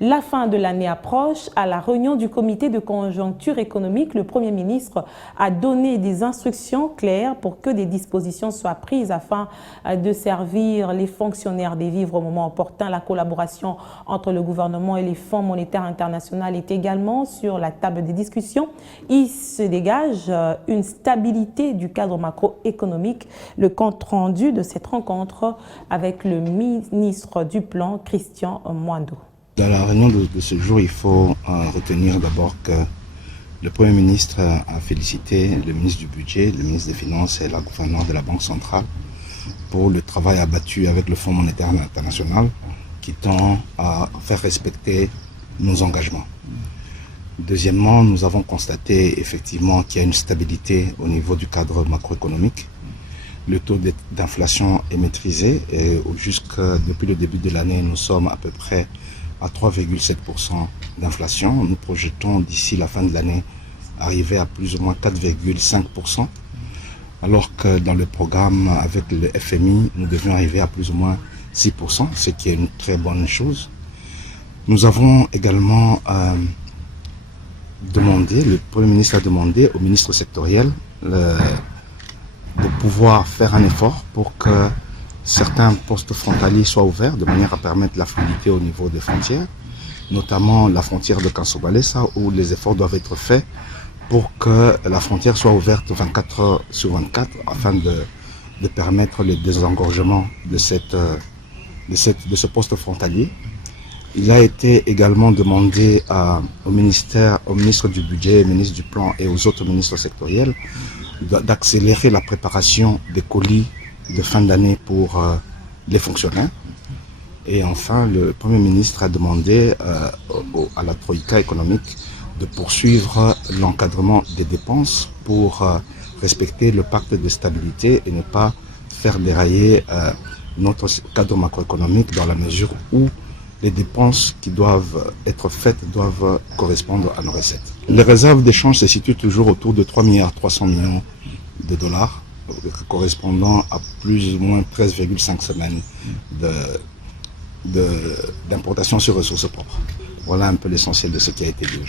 La fin de l'année approche. À la réunion du comité de conjoncture économique, le Premier ministre a donné des instructions claires pour que des dispositions soient prises afin de servir les fonctionnaires des vivres au moment opportun. La collaboration entre le gouvernement et les fonds monétaires internationaux est également sur la table des discussions. Il se dégage une stabilité du cadre macroéconomique. Le compte rendu de cette rencontre avec le ministre du Plan, Christian Mwando. Dans la réunion de ce jour, il faut retenir d'abord que le Premier ministre a félicité le ministre du Budget, le ministre des Finances et la gouverneure de la Banque centrale pour le travail abattu avec le Fonds monétaire international qui tend à faire respecter nos engagements. Deuxièmement, nous avons constaté effectivement qu'il y a une stabilité au niveau du cadre macroéconomique. Le taux d'inflation est maîtrisé et depuis le début de l'année, nous sommes à peu près à 3,7% d'inflation. Nous projetons d'ici la fin de l'année arriver à plus ou moins 4,5%, alors que dans le programme avec le FMI, nous devions arriver à plus ou moins 6%, ce qui est une très bonne chose. Nous avons également le Premier ministre a demandé au ministre sectoriel de pouvoir faire un effort pour que certains postes frontaliers soient ouverts de manière à permettre la fluidité au niveau des frontières, notamment la frontière de Kansobalesa où les efforts doivent être faits pour que la frontière soit ouverte 24 heures sur 24 afin de permettre le désengorgement de ce poste frontalier. Il a été également demandé au ministre du Budget, au ministre du Plan et aux autres ministres sectoriels d'accélérer la préparation des colis de fin d'année pour les fonctionnaires. Et enfin, le Premier ministre a demandé à la Troïka économique de poursuivre l'encadrement des dépenses pour respecter le pacte de stabilité et ne pas faire dérailler notre cadre macroéconomique dans la mesure où les dépenses qui doivent être faites doivent correspondre à nos recettes. Les réserves d'échange se situent toujours autour de 3,3 milliards de dollars, correspondant à plus ou moins 13,5 semaines d'importation sur ressources propres. Voilà un peu l'essentiel de ce qui a été dit.